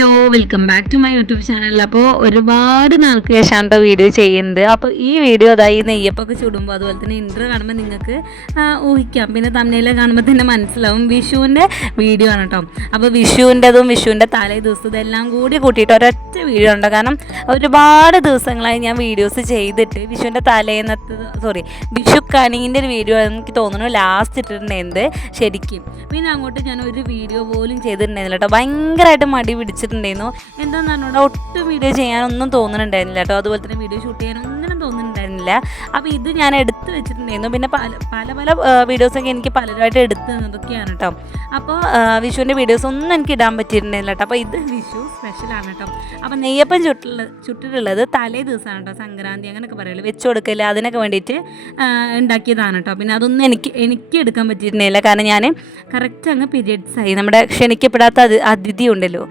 Hello, welcome back to my YouTube channel. അപ്പോൾ ഒരുപാട് നാൾക്ക് ശേഷമാണ് വീഡിയോ ചെയ്യുന്നത്. അപ്പോൾ ഈ വീഡിയോ അതായി നെയ്യപ്പൊക്കെ ചുടുമ്പോൾ അതുപോലെ തന്നെ ഇൻട്രോ കാണുമ്പോൾ നിങ്ങൾക്ക് ഊഹിക്കാം, പിന്നെ തമ്മിൽ കാണുമ്പോൾ തന്നെ മനസ്സിലാവും വിഷുവിൻ്റെ വീഡിയോ ആണ് കേട്ടോ. അപ്പോൾ വിഷുവിൻ്റെ തലേ ദിവസം ഇതെല്ലാം കൂടി കൂട്ടിയിട്ട് ഒരൊറ്റ വീഡിയോ ഉണ്ട്. കാരണം ഒരുപാട് ദിവസങ്ങളായി ഞാൻ വീഡിയോസ് ചെയ്തിട്ട് വിഷുവിൻ്റെ വിഷുക്കണീൻ്റെ ഒരു വീഡിയോ എനിക്ക് തോന്നുന്നു ലാസ്റ്റ് ഇട്ടിട്ടുണ്ടായിരുന്നത് ശരിക്കും. പിന്നെ അങ്ങോട്ട് ഞാൻ ഒരു വീഡിയോ പോലും ചെയ്തിട്ടുണ്ടായിരുന്നില്ല കേട്ടോ. ഭയങ്കരമായിട്ട് മടി പിടിച്ചിട്ടുണ്ടായിരുന്നു. എന്താണെന്ന് പറഞ്ഞാൽ ഒട്ടും വീഡിയോ ചെയ്യാനൊന്നും തോന്നുന്നുണ്ടായിരുന്നില്ല കേട്ടോ. അതുപോലെ തന്നെ വീഡിയോ ഷൂട്ട് ചെയ്യാനൊന്നും തോന്നുന്നുണ്ടായിരുന്നില്ല. അപ്പോൾ ഇത് ഞാൻ എടുത്ത് വെച്ചിട്ടുണ്ടായിരുന്നു. പിന്നെ പല വീഡിയോസൊക്കെ എനിക്ക് പലരുമായിട്ട് എടുത്ത് തന്നതൊക്കെയാണ് കേട്ടോ. അപ്പോൾ വിഷുവിൻ്റെ വീഡിയോസ് ഒന്നും എനിക്ക് ഇടാൻ പറ്റിയിട്ടുണ്ടായിരുന്നില്ല കേട്ടോ. അപ്പോൾ ഇത് വിഷു സ്പെഷ്യലാണ് കേട്ടോ. അപ്പോൾ നെയ്യപ്പം ചുട്ടിട്ടുള്ളത് തലേ ദിവസമാണ് കേട്ടോ. സംക്രാന്തി അങ്ങനെയൊക്കെ പറയുള്ളൂ, വെച്ച് കൊടുക്കില്ല, അതിനൊക്കെ വേണ്ടിയിട്ട് ഉണ്ടാക്കിയതാണ് കേട്ടോ. പിന്നെ അതൊന്നും എനിക്ക് എടുക്കാൻ പറ്റിയിട്ടുണ്ടായില്ല. കാരണം ഞാൻ കറക്റ്റ് അങ്ങ് പീരിയഡ്സ് ആയി. നമ്മുടെ ക്ഷണിക്കപ്പെടാത്ത അതിഥി ഉണ്ടല്ലോ,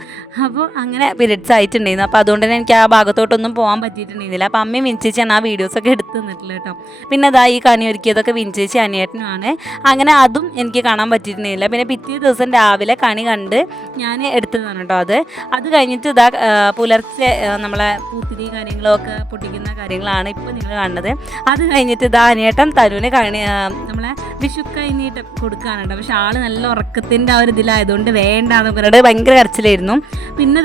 അപ്പോൾ അങ്ങനെ പീരിയഡ്സ് ആയിട്ടുണ്ടായിരുന്നു. അപ്പോൾ അതുകൊണ്ട് തന്നെ എനിക്ക് ആ ഭാഗത്തോട്ടൊന്നും പോകാൻ പറ്റിയിട്ടുണ്ടായിരുന്നില്ല. അപ്പോൾ അമ്മയും വിൻചേച്ചിയാണ് ആ വീഡിയോസൊക്കെ എടുത്ത് തന്നിട്ടുള്ളത് കേട്ടോ. പിന്നെ അതാ ഈ കണി ഒരുക്കിയതൊക്കെ വിൻചേച്ചി അനിയേട്ടനുമാണ്. അങ്ങനെ അതും എനിക്ക് കാണാൻ പറ്റിയിട്ടുണ്ടായില്ല. പിന്നെ പിറ്റേ ദിവസം രാവിലെ കണി കണ്ട് ഞാൻ എടുത്തതാണ് കേട്ടോ. അത് കഴിഞ്ഞിട്ട് ഇതാ പുലർച്ചെ നമ്മളെ പൂത്തിരി കാര്യങ്ങളൊക്കെ പൊട്ടിക്കുന്ന കാര്യങ്ങളാണ് ഇപ്പോൾ നിങ്ങൾ കാണുന്നത്. അത് കഴിഞ്ഞിട്ട് ഇതാ അനിയേട്ടൻ തരുവിന് നമ്മളെ വിഷുക്കൈനീട്ട് കൊടുക്കുകയാണ് കേട്ടോ. പക്ഷെ ആൾ നല്ല ഉറക്കത്തിൻ്റെ ആ ഒരു ഇതിലായതുകൊണ്ട് വേണ്ടാന്ന് പറഞ്ഞിട്ട് ഭയങ്കര കരച്ചിലായിരുന്നു. പിന്നെ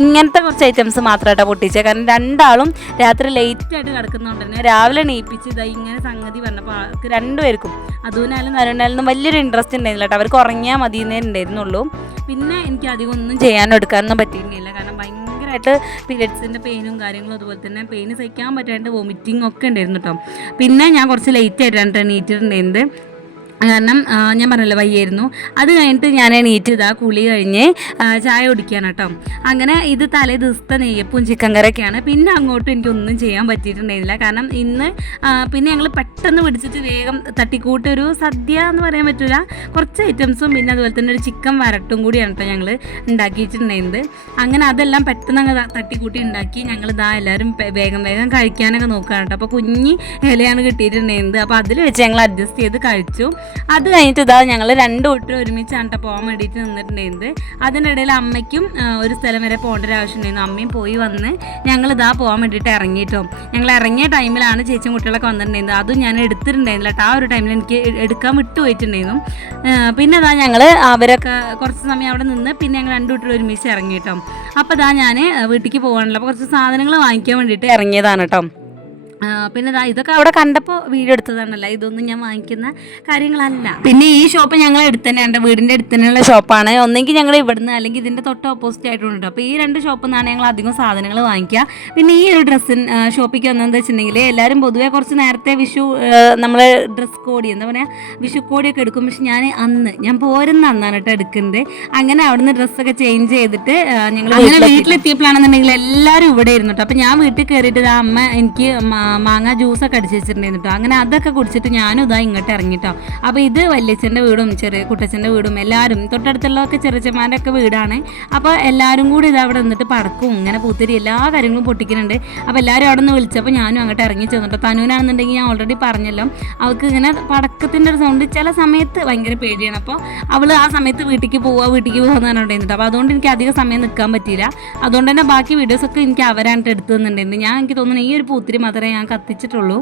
ഇങ്ങനത്തെ കുറച്ച് ഐറ്റംസ് മാത്രമായിട്ടാണ് പൊട്ടിച്ചത്. കാരണം രണ്ടാളും രാത്രി ലേറ്റായിട്ട് കിടക്കുന്നതുകൊണ്ട് തന്നെ രാവിലെ എണീപ്പിച്ച് ഇങ്ങനെ സംഗതി പറഞ്ഞപ്പോൾ ആൾക്ക് രണ്ടുപേർക്കും അതുവിനാലും നരുവിനാലും വലിയൊരു ഇൻട്രസ്റ്റ് ഉണ്ടായിരുന്നില്ല കേട്ടോ. അവർക്ക് ഉറങ്ങിയാൽ മതിയെന്നേ ഉണ്ടായിരുന്നുള്ളൂ. പിന്നെ എനിക്ക് അധികം ഒന്നും ചെയ്യാനോ എടുക്കാനൊന്നും പറ്റിയിരുന്നില്ല. കാരണം ഭയങ്കരമായിട്ട് പീരിയഡ്സിൻ്റെ പെയിനും കാര്യങ്ങളും, അതുപോലെ തന്നെ പെയിന് സഹിക്കാൻ പറ്റാണ്ട് വോമിറ്റിംഗ് ഒക്കെ ഉണ്ടായിരുന്നു കേട്ടോ. പിന്നെ ഞാൻ കുറച്ച് ലേറ്റ് ആയിട്ടാണ് എണീറ്റിട്ടുണ്ടായിരുന്നത്. കാരണം ഞാൻ പറഞ്ഞല്ലോ വയ്യായിരുന്നു. അത് കഴിഞ്ഞിട്ട് ഞാൻ എണീറ്റ് കുളി കഴിഞ്ഞ് ചായ കുടിക്കുകയാണ് കേട്ടോ. അങ്ങനെ ഇത് തലേ ദിവസത്തെ നെയ്യപ്പും ചിക്കൻ കറിയൊക്കെയാണ്. പിന്നെ അങ്ങോട്ടും എനിക്കൊന്നും ചെയ്യാൻ പറ്റിയിട്ടുണ്ടായിരുന്നില്ല. കാരണം ഇന്ന് പിന്നെ ഞങ്ങൾ പെട്ടെന്ന് പിടിച്ചിട്ട് വേഗം തട്ടിക്കൂട്ടൊരു സദ്യ എന്ന് പറയാൻ പറ്റില്ല, കുറച്ച് ഐറ്റംസും പിന്നെ അതുപോലെ തന്നെ ഒരു ചിക്കൻ വരട്ടും കൂടിയാണ് കേട്ടോ ഞങ്ങൾ ഉണ്ടാക്കിയിട്ടുണ്ടായിരുന്നത്. അങ്ങനെ അതെല്ലാം പെട്ടെന്ന് അങ്ങ് തട്ടിക്കൂട്ടി ഉണ്ടാക്കി ഞങ്ങൾ എല്ലാവരും വേഗം കഴിക്കാനൊക്കെ നോക്കുകയാണ് കേട്ടോ. അപ്പോൾ കുഞ്ഞി ഇലയാണ് കിട്ടിയിട്ടുണ്ടായിരുന്നത്. അപ്പോൾ അതിൽ വെച്ച് ഞങ്ങൾ അഡ്ജസ്റ്റ് ചെയ്ത് കഴിച്ചു. അത് കഴിഞ്ഞിട്ട് ഞങ്ങൾ രണ്ടു കൂട്ടരും ഒരുമിച്ചാണ് കേട്ടോ പോകാൻ വേണ്ടിയിട്ട് നിന്നിട്ടുണ്ടായിരുന്നത്. അതിനിടയിൽ അമ്മയ്ക്കും ഒരു സ്ഥലം വരെ പോകേണ്ട ഒരു ആവശ്യം ഉണ്ടായിരുന്നു. അമ്മയും പോയി വന്ന് ഞങ്ങൾ പോകാൻ വേണ്ടിയിട്ട് ഇറങ്ങിയിട്ടോ. ഞങ്ങൾ ഇറങ്ങിയ ടൈമിലാണ് ചേച്ചിയും കുട്ടികളൊക്കെ വന്നിട്ടുണ്ടായിരുന്നത്. അതും ഞാൻ എടുത്തിട്ടുണ്ടായിരുന്നില്ല കേട്ടോ. ആ ഒരു ടൈമിൽ എനിക്ക് എടുക്കാൻ വിട്ടുപോയിട്ടുണ്ടായിരുന്നു. പിന്നെ ഞങ്ങൾ അവരൊക്കെ കുറച്ച് സമയം അവിടെ നിന്ന് പിന്നെ ഞങ്ങൾ രണ്ടു കൂട്ടരും ഒരുമിച്ച് ഇറങ്ങിയിട്ടോ. അപ്പോൾ ഞാൻ വീട്ടിലേക്ക് പോകാനുള്ള കുറച്ച് സാധനങ്ങൾ വാങ്ങിക്കാൻ വേണ്ടിയിട്ട് ഇറങ്ങിയതാണ് കേട്ടോ. പിന്നെ ഇതൊക്കെ അവിടെ കണ്ടപ്പോൾ വീഡിയോ എടുത്തതാണല്ലോ, ഇതൊന്നും ഞാൻ വാങ്ങിക്കുന്ന കാര്യങ്ങളല്ല. പിന്നെ ഈ ഷോപ്പ് ഞങ്ങൾ അടുത്ത് തന്നെയാണ്, വീടിൻ്റെ അടുത്ത് തന്നെയുള്ള ഷോപ്പാണ്. ഒന്നെങ്കിൽ ഞങ്ങൾ ഇവിടുന്ന് അല്ലെങ്കിൽ ഇതിൻ്റെ തൊട്ട് ഓപ്പോസിറ്റ് ആയിട്ടുണ്ട്. അപ്പോൾ ഈ രണ്ട് ഷോപ്പിൽ നിന്നാണ് ഞങ്ങൾ അധികം സാധനങ്ങൾ വാങ്ങിക്കുക. പിന്നെ ഈ ഒരു ഷോപ്പിലേക്ക് വന്നതെന്ന് വെച്ചിട്ടുണ്ടെങ്കിൽ എല്ലാവരും പൊതുവെ കുറച്ച് നേരത്തെ വിഷു നമ്മൾ ഡ്രസ് കോഡി എന്താ പറയുക വിഷു കോടിയൊക്കെ എടുക്കും. പക്ഷെ ഞാൻ പോരുന്ന അന്നാണ് കേട്ടോ എടുക്കുന്നത്. അങ്ങനെ അവിടുന്ന് ഡ്രസ്സൊക്കെ ചേഞ്ച് ചെയ്തിട്ട് ഞങ്ങൾ വീട്ടിലെത്തിയപ്പോഴാണെന്നുണ്ടെങ്കിൽ എല്ലാവരും ഇവിടെ ഇരുന്നു കേട്ടോ. അപ്പോൾ ഞാൻ വീട്ടിൽ കയറിയിട്ട് അമ്മ എനിക്ക് മാങ്ങ ജ്യൂസൊക്കെ അടിച്ച് വെച്ചിട്ടുണ്ടായിരുന്നു കേട്ടോ. അങ്ങനെ അതൊക്കെ കുടിച്ചിട്ട് ഞാനും ഇങ്ങോട്ട് ഇറങ്ങിട്ടോ. അപ്പോൾ ഇത് വല്യച്ഛൻ്റെ വീടും ചെറിയ കുട്ടച്ഛൻ്റെ വീടും എല്ലാവരും തൊട്ടടുത്തുള്ളതൊക്കെ ചെറിയച്ചന്മാരൊക്കെ വീടാണ്. അപ്പോൾ എല്ലാവരും കൂടി അവിടെ നിന്നിട്ട് പടക്കും ഇങ്ങനെ പൂത്തിരി എല്ലാ കാര്യങ്ങളും പൊട്ടിക്കുന്നുണ്ട്. അപ്പോൾ എല്ലാവരും അവിടെ നിന്ന് വിളിച്ചപ്പോൾ ഞാനും അങ്ങോട്ട് ഇറങ്ങി ചെന്നിട്ടോ. തനുവിനാണെന്നുണ്ടെങ്കിൽ ഞാൻ ഓൾറെഡി പറഞ്ഞല്ലോ, അവൾക്ക് ഇങ്ങനെ പടക്കത്തിൻ്റെ ഒരു സൗണ്ട് ചില സമയത്ത് ഭയങ്കര പേടിയാണ്. അപ്പോൾ അവൾ ആ സമയത്ത് വീട്ടിലേക്ക് പോകാമെന്ന് പറഞ്ഞിട്ടുണ്ടായിരുന്നു. അപ്പോൾ അതുകൊണ്ട് എനിക്ക് അധികം സമയം നിൽക്കാൻ പറ്റിയില്ല. അതുകൊണ്ട് തന്നെ ബാക്കി വീഡിയോസൊക്കെ എനിക്ക് അവരായിട്ട് എടുത്തു തന്നിട്ടുണ്ടായിരുന്നു. എനിക്ക് തോന്നുന്നു ഈ ഒരു പൂത്തിരി മാത്രമേ ഞാൻ കത്തിച്ചിട്ടുള്ളൂ.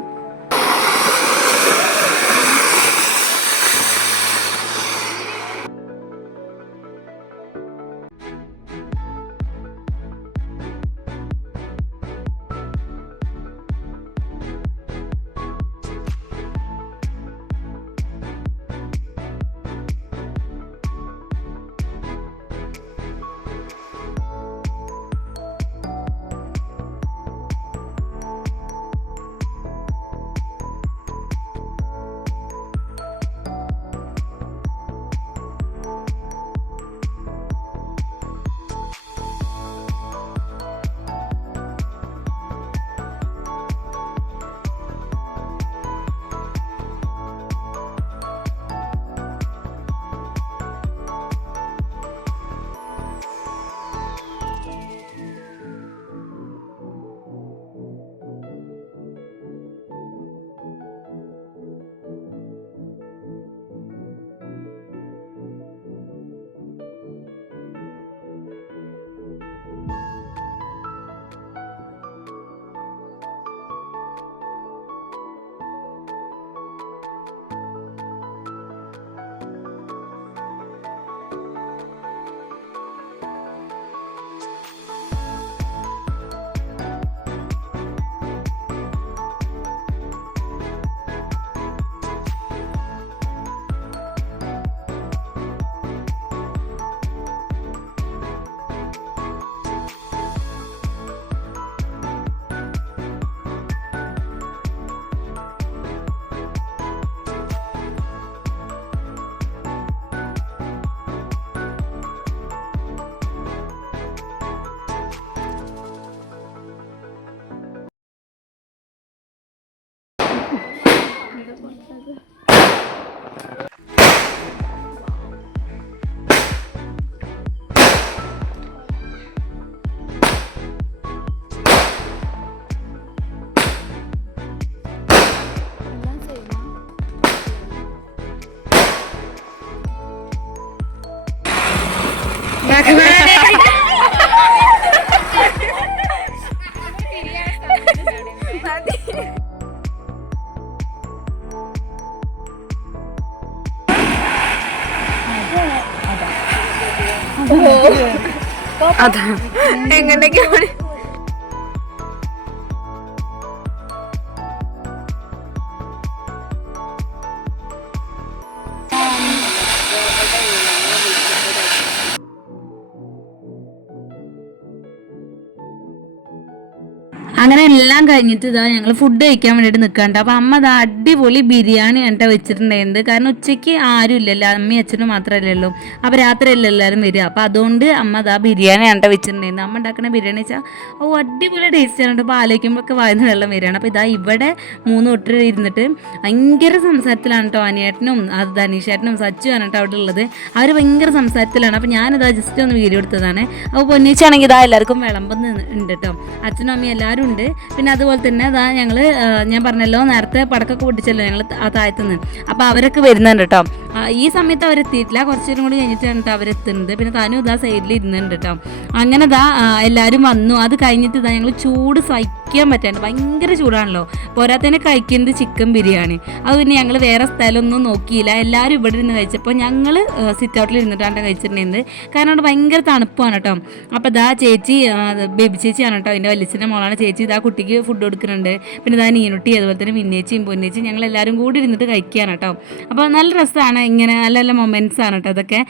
അതാ എങ്ങനെയൊക്കെയാണ് അങ്ങനെ എല്ലാം കഴിഞ്ഞിട്ട് ഇതാ ഞങ്ങൾ ഫുഡ് കഴിക്കാൻ വേണ്ടിയിട്ട് നിൽക്കാണ്ട്. അപ്പോൾ അമ്മ ഇതാ അടിപൊളി ബിരിയാണി കണ്ട വെച്ചിട്ടുണ്ടായിരുന്നത്. കാരണം ഉച്ചയ്ക്ക് ആരും ഇല്ലല്ലോ, അമ്മയും അച്ഛനും മാത്രമല്ലല്ലോ. അപ്പോൾ രാത്രിയല്ലേ എല്ലാവരും വരിക. അപ്പോൾ അതുകൊണ്ട് അമ്മ ഇതാ ബിരിയാണി കണ്ട വെച്ചിട്ടുണ്ടായിരുന്നു. അമ്മ ഉണ്ടാക്കുന്ന ബിരിയാണി വെച്ചാൽ അടിപൊളി ടേസ്റ്റാണ് കേട്ടോ. അപ്പോൾ ആലോചിക്കുമ്പോഴൊക്കെ വായന വെള്ളം വരികയാണ്. അപ്പോൾ ഇതാ ഇവിടെ 3 കൂട്ടർ ഇരുന്നിട്ട് ഭയങ്കര സംസാരത്തിലാണ് കേട്ടോ. അനിയേട്ടനും അത് ധനീഷേട്ടനും സച്ചുവാണ് കേട്ടോ അവിടെ ഉള്ളത്. അവർ ഭയങ്കര സംസാരത്തിലാണ്. അപ്പോൾ ഞാനിതാ ജസ്റ്റ് ഒന്ന് വീഡിയോ എടുത്തതാണ്. അപ്പോൾ പൊന്നിച്ചാണെങ്കിൽ ഇതാ എല്ലാവർക്കും വിളമ്പുന്നുണ്ട് കേട്ടോ. അച്ഛനും അമ്മയും എല്ലാവരും ഉണ്ട്. പിന്നെ അതുപോലെ തന്നെ അതാ ഞങ്ങൾ ഞാൻ പറഞ്ഞല്ലോ നേരത്തെ പടക്കൊക്കെ പൊട്ടിച്ചല്ലോ ഞങ്ങൾ ആ താഴത്തുനിന്ന്. അപ്പോൾ അവരൊക്കെ വരുന്നുണ്ട് കേട്ടോ. ഈ സമയത്ത് അവരെത്തിയിട്ടില്ല, കുറച്ചു നേരം കൂടി കഴിഞ്ഞിട്ടാണ് കേട്ടോ അവരെത്തുന്നത്. പിന്നെ താനും ഇതാ സൈഡിൽ ഇരുന്നുണ്ട് കേട്ടോ. അങ്ങനെ ഇതാ എല്ലാവരും വന്നു. അത് കഴിഞ്ഞിട്ട് ഇതാ ഞങ്ങൾ ചൂട് സഹിക്കാൻ പറ്റാണ്ട്, ഭയങ്കര ചൂടാണല്ലോ. പോരാത്തന്നെ കഴിക്കുന്നത് ചിക്കൻ ബിരിയാണി. അത് പിന്നെ ഞങ്ങൾ വേറെ സ്ഥലമൊന്നും നോക്കിയില്ല, എല്ലാവരും ഇവിടെ ഇരുന്ന് കഴിച്ചപ്പോൾ ഞങ്ങൾ സിറ്റ് ഔട്ടിൽ ഇരുന്നിട്ടാണ് കഴിച്ചിട്ടുണ്ടായിരുന്നത്. കാരണം അവിടെ ഭയങ്കര തണുപ്പാണ് കേട്ടോ. അപ്പോൾ ഇതാ ചേച്ചി ബേബി ചേച്ചിയാണ് കേട്ടോ, എൻ്റെ വലിയച്ഛൻ്റെ മോളാണ് ചേച്ചി. ഇതാ കുട്ടിക്ക് ഫുഡ് കൊടുക്കുന്നുണ്ട്. പിന്നെ ഇതാ നീനുട്ടി അതുപോലെ തന്നെ മിന്നേച്ചിയും പൊന്നേച്ചിയും ഞങ്ങൾ എല്ലാവരും കൂടി ഇരുന്നിട്ട് കഴിക്കുകയാണ് കേട്ടോ. അപ്പോൾ നല്ല രസമാണ്, ഇങ്ങനെ നല്ല നല്ല മൊമെൻറ്റ്സ് ആണ് കേട്ടോ. അതൊക്കെ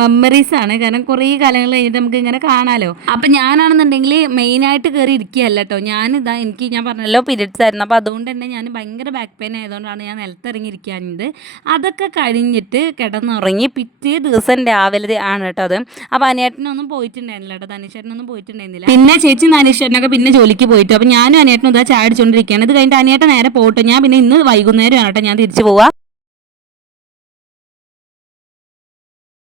മെമ്മറീസ് ആണ്. കാരണം കുറേ കാലങ്ങൾ കഴിഞ്ഞിട്ട് നമുക്ക് ഇങ്ങനെ കാണാമല്ലോ. അപ്പം ഞാനാണെന്നുണ്ടെങ്കിൽ മെയിനായിട്ട് കയറി ഇരിക്കുകയല്ല കേട്ടോ. എനിക്ക് ഞാൻ പറഞ്ഞല്ലോ പീരിയഡ്സ് ആയിരുന്നു. അപ്പോൾ അതുകൊണ്ട് തന്നെ ഞാൻ ഭയങ്കര ബാക്ക് പെയിൻ ആയതുകൊണ്ടാണ് ഞാൻ നിലത്തിറങ്ങിയിരിക്കാഞ്ഞത്. അതൊക്കെ കഴിഞ്ഞിട്ട് കിടന്നുറങ്ങി പിറ്റേ ദിവസം രാവിലെ ആണ് കേട്ടോ അത്. അപ്പോൾ അനിയേട്ടനൊന്നും പോയിട്ടുണ്ടായിരുന്നില്ല കേട്ടോ, ധനീഷേട്ടനൊന്നും പോയിട്ടുണ്ടായിരുന്നില്ല. പിന്നെ ചേച്ചി ധനീഷേട്ടനൊക്കെ പിന്നെ ജോലിക്ക് പോയിട്ട്. അപ്പോൾ ഞാനും അനിയേട്ടനും ഇതാ ചായ അടിച്ചുകൊണ്ടിരിക്കുകയാണ്. ഇത് കഴിഞ്ഞിട്ട് അനിയേട്ടൻ നേരെ പോട്ടെ. ഞാൻ പിന്നെ ഇന്ന് വൈകുന്നേരമാണ് കേട്ടോ ഞാൻ തിരിച്ചു പോവാം.